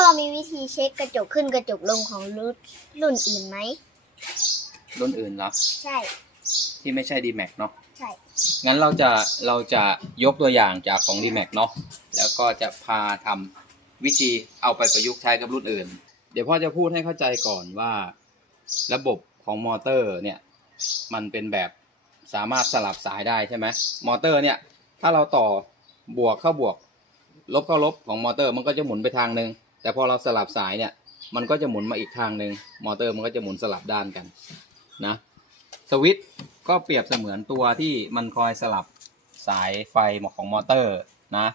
พ่อมีวิธีเช็คกระจกขึ้นกระจกลงของรุ่นรุ่นอื่นไหม รุ่นอื่นเหรอใช่ ที่ไม่ใช่ d m a x เนาะใช่ งั้นเราจะเราจะยกตัวอย่างจากของ d m a x เนาะแล้วก็จะพาทำวิธีเอาไปประยุกต์ใช้กับรุ่นอื่น เดี๋ยวพ่อจะพูดให้เข้าใจก่อนว่า ระบบของมอเตอร์เนี่ยมันเป็นแบบสามารถสลับสายได้ใช่ไหมมอเตอร์เนี่ยถ้าเราต่อบวกเข้าบวก ลบเข้าลบของมอเตอร์มันก็จะหมุนไปทางหนึ่ง แต่พอเราสลับสายเนี่ย มันก็จะหมุนมาอีกทางหนึ่งมอเตอร์มันก็จะหมุนสลับด้านกันนะสวิตช์ก็เปรียบเสมือนตัวที่มันคอยสลับสายไฟของมอเตอร์นะ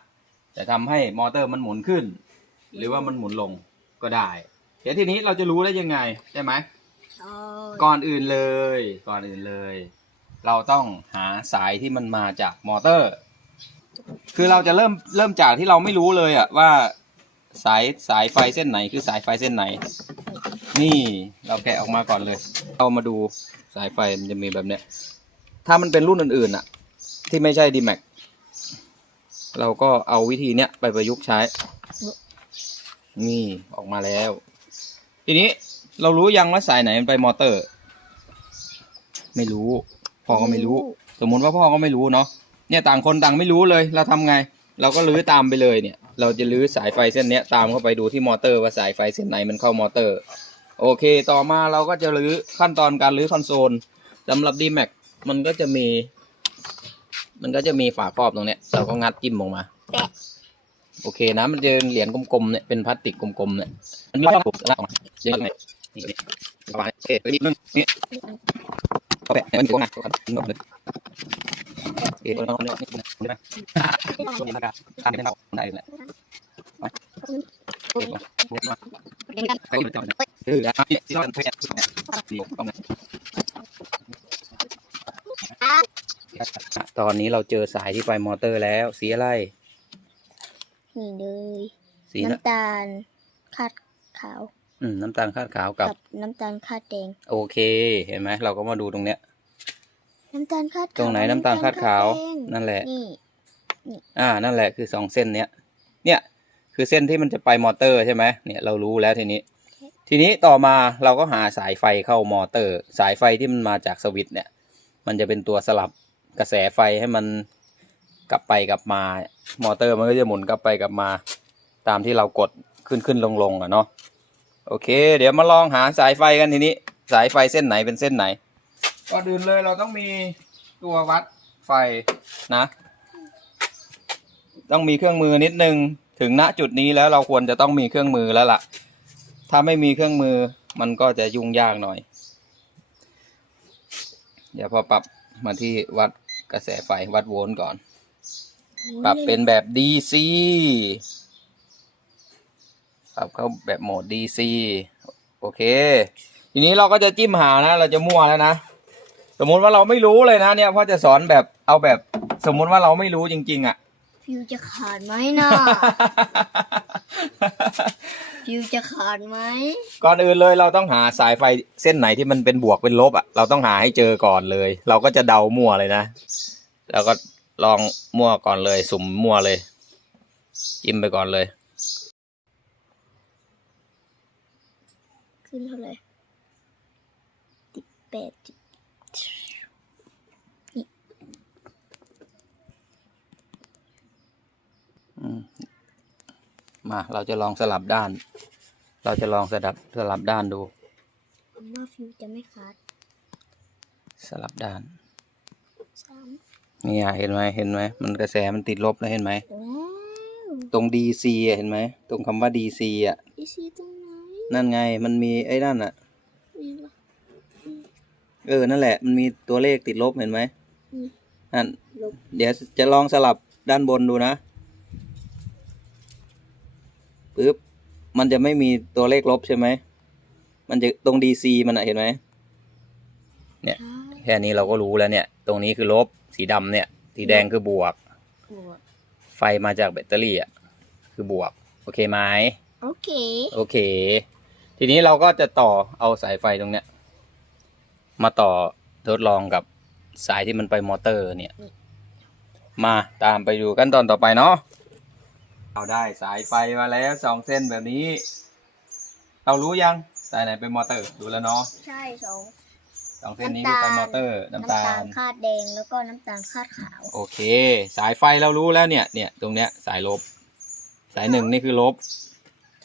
จะทำให้มอเตอร์มันหมุนขึ้น หรือว่ามันหมุนลงก็ได้ เดี๋ยวทีนี้เราจะรู้ได้ยังไงใช่ไหมใช่ก่อนอื่นเลย ก่อนอื่นเลย เราต้องหาสายที่มันมาจากมอเตอร์ คือเราจะเริ่มเริ่มจากที่เราไม่รู้เลยอะว่า สายสายไฟเส้นไหนคือสายไฟเส้นไหน นี่เราแกะออกมาก่อนเลยเรามาดูสายไฟมันจะมีแบบเนี้ย ถ้ามันเป็นรุ่นอื่นๆอะที่ไม่ใช่ d m a x เราก็เอาวิธีเนี้ยไปประยุกต์ใช้ นี่ออกมาแล้ว ทีนี้เรารู้ยังว่าสายไหนมันไปมอเตอร์ ไม่รู้ พ่อก็ไม่รู้ สมมุติว่าพ่อก็ไม่รู้เนาะเนี่ยต่างคนต่างไม่รู้เลย เราทำไง เราก็ลื้อตามไปเลยเนี่ย เราจะลื้อสายไฟเส้นเนี้ยตามเข้าไปดูที่มอเตอร์ว่าสายไฟเส้นไหนมันเข้ามอเตอร์ โอเค ต่อมาเราก็จะลื้อขั้นตอนการลื้อคอนโซลสำหรับ d m a x มันก็จะมี มันก็จะมีฝาครอบตรงเนี้ย เราก็งัดจิ้มออกมาแปะโอเคนะ มันจะเหรียญกลมๆเนี่ย เป็นพลาสติกกลมๆเนี่ย มันไม่ต้องถูกลากออกมาเยอะไงนี่นี่ประมาณนี้เอ๊ะเอ้ยนี่นึงนี่ก็แปะให้มันอยู่ข้างใน ก็ดึงออกเลยเอ๊ะต้องต้องนี่นะนี่นะช่วงนี้นะครับทานได้แล้วได้เลยไปเอ๊ะพูดมาไปมันจะเอออะนี่ที่เราเพชรนี่ต้องนะตอนนี้เราเจอสายที่ไฟมอเตอร์แล้ว สีอะไร นี่เลยสีนะน้ำตาลคาดขาว อืมน้ำตาลคาดขาวกับกับ น้ำตาลคาดแดง โอเค เห็นไหมเราก็มาดูตรงเนี้ย น้ำตาลคาดขาวตรงไหนน้ำตาลคาดขาวแดงนั่นแหละ นี่อ่า นั่นแหละคือสองเส้นเนี้ย เนี่ย คือเส้นที่มันจะไปมอเตอร์ใช่ไหมเนี่ยเรารู้แล้วทีนี้ ทีนี้ต่อมาเราก็หาสายไฟเข้ามอเตอร์ สายไฟที่มันมาจากสวิตช์เนี่ย มันจะเป็นตัวสลับกระแสไฟให้มันกลับไปกลับมา มอเตอร์มันก็จะหมุนกลับไปกลับมา ตามที่เรากดขึ้นขึ้นลงลงอะเนาะ โอเค เดี๋ยวมาลองหาสายไฟกันทีนี้ สายไฟเส้นไหนเป็นเส้นไหน ก่อนอื่นเลยเราต้องมีตัววัดไฟนะ ต้องมีเครื่องมือนิดนึง ถึงณจุดนี้แล้วเราควรจะต้องมีเครื่องมือแล้วล่ะ ถ้าไม่มีเครื่องมือมันก็จะยุ่งยากหน่อย เดี๋ยวพอปรับมาที่วัดกระแสไฟวัดโวลต์ก่อน ปรับเป็นแบบ DC ปรับเข้าแบบโหมด DC โอเค ทีนี้เราก็จะจิ้มหานะ เราจะมั่วแล้วนะ สมมุติว่าเราไม่รู้เลยนะเนี่ยพ่อจะสอนแบบเอาแบบสมมุติว่าเราไม่รู้จริง ๆ อะ ฟิวจะขาดไหมนะ ฟิวจะขาดไหม ก่อนอื่นเลยเราต้องหาสายไฟเส้นไหนที่มันเป็นบวกเป็นลบอะเราต้องหาให้เจอก่อนเลย เราก็จะเดามั่วเลยนะแล้วก็ลองมั่วก่อนเลย สุ่มมั่วเลย จิ้มไปก่อนเลย ขึ้นเท่าไหร่สิบแปดจุด มาเราจะลองสลับด้าน เราจะลองสลับสลับด้านดูผมว่าฟิวจะไม่ขาดสลับด้านสามเนี่ยเห็นไหมเห็นไหมมันกระแสมันติดลบแล้วเห็นไหมว้าวตรง DC อะเห็นไหมตรงคำว่า DC อะ อีซีตรงไหนนั่นไงมันมีไอ้นั่นอะ มีปะ เออ นั่นแหละ มันมีตัวเลขติดลบเห็นไหมอืม นั่น ลบ เดี๋ยวจะลองสลับด้านบนดูนะ ปึ๊บมันจะไม่มีตัวเลขลบใช่ไหม มันจะตรง DC มันอะเห็นไหม เนี่ยใช่แค่นี้เราก็รู้แล้วเนี่ย ตรงนี้คือลบ สีดำเนี่ย สีแดงคือบวก บวก ไฟมาจากแบตเตอรี่อะ คือบวก โอเคไหม โอเค โอเค ทีนี้เราก็จะต่อเอาสายไฟตรงเนี้ย มาต่อทดลองกับสายที่มันไปมอเตอร์เนี่ย มาตามไปดูขั้นตอนต่อไปเนาะ เราได้สายไฟมาแล้วสองเส้นแบบนี้ เรารู้ยังสายไหนเป็นมอเตอร์ดูแล้วเนาะใช่สองสองเส้นนี้คือไฟมอเตอร์น้ำตาลคาดแดงแล้วก็น้ำตาลคาดขาว โอเค สายไฟเรารู้แล้วเนี่ยเนี่ยตรงเนี้ยสายลบ สายหนึ่งนี่คือลบ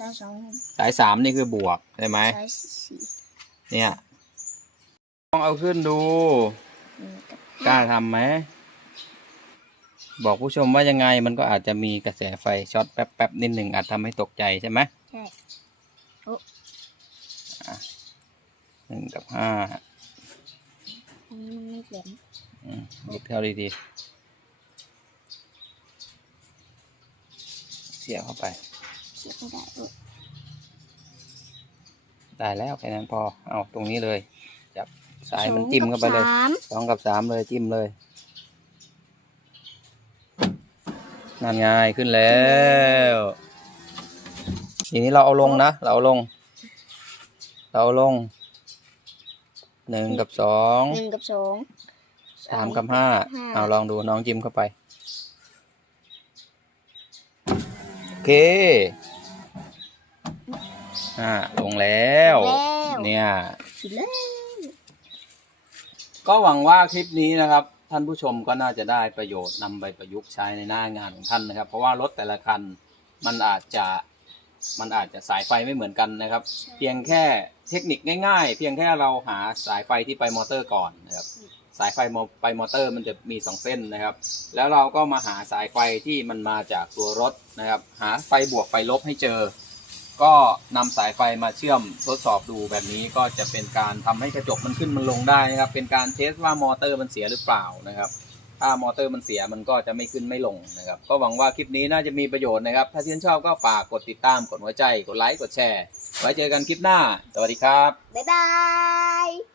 สายสองสายสามนี่คือบวกใช่ไหมสายสี่เนี่ยลองเอาขึ้นดูหนึ่งกับกล้าทำไหม บอกผู้ชมว่ายังไงมันก็อาจจะมีกระแสไฟช็อตแป๊บๆนิดหนึ่งอาจทำให้ตกใจใช่ไหมใช่หนึ่งกับห้าอันนี้มันไม่แหลมอืมหยิบเท่าดีๆเสียบเข้าไปเสียบไม่ได้เออได้แล้วแค่นั้นพอ เอาตรงนี้เลย จับสายมันจิ้มเข้าไปเลยสองกับสามสองกับสามเลยจิ้มเลย นั่นไงขึ้นแล้ว ทีนี้เราเอาลงนะ เราเอาลง เราเอาลง หนึ่งกับสอง หนึ่งกับสอง สามกับห้าห้าเอาลองดูน้องจิ้มเข้าไป โอเค อ่าลงแล้วแล้วเนี่ยสุดแล้วก็หวังว่าคลิปนี้นะครับ ท่านผู้ชมก็น่าจะได้ประโยชน์นำไปประยุกต์ใช้ในหน้างานของท่านนะครับ เพราะว่ารถแต่ละคันมันอาจจะมันอาจจะสายไฟไม่เหมือนกันนะครับ เพียงแค่เทคนิคง่าย ๆ เพียงแค่เราหาสายไฟที่ไปมอเตอร์ก่อนนะครับ สายไฟมอไปมอเตอร์มันจะมีสองเส้นนะครับ แล้วเราก็มาหาสายไฟที่มันมาจากตัวรถนะครับ หาไฟบวกไฟลบให้เจอ ก็นำสายไฟมาเชื่อมทดสอบดูแบบนี้ก็จะเป็นการทำให้กระจกมันขึ้นมันลงได้นะครับ เป็นการเทสว่ามอเตอร์มันเสียหรือเปล่านะครับ ถ้ามอเตอร์มันเสียมันก็จะไม่ขึ้นไม่ลงนะครับ ก็หวังว่าคลิปนี้น่าจะมีประโยชน์นะครับ ถ้าชื่นชอบก็ฝากกดติดตามกดหัวใจ กดไลค์กดแชร์ ไว้เจอกันคลิปหน้า สวัสดีครับบ๊ายบาย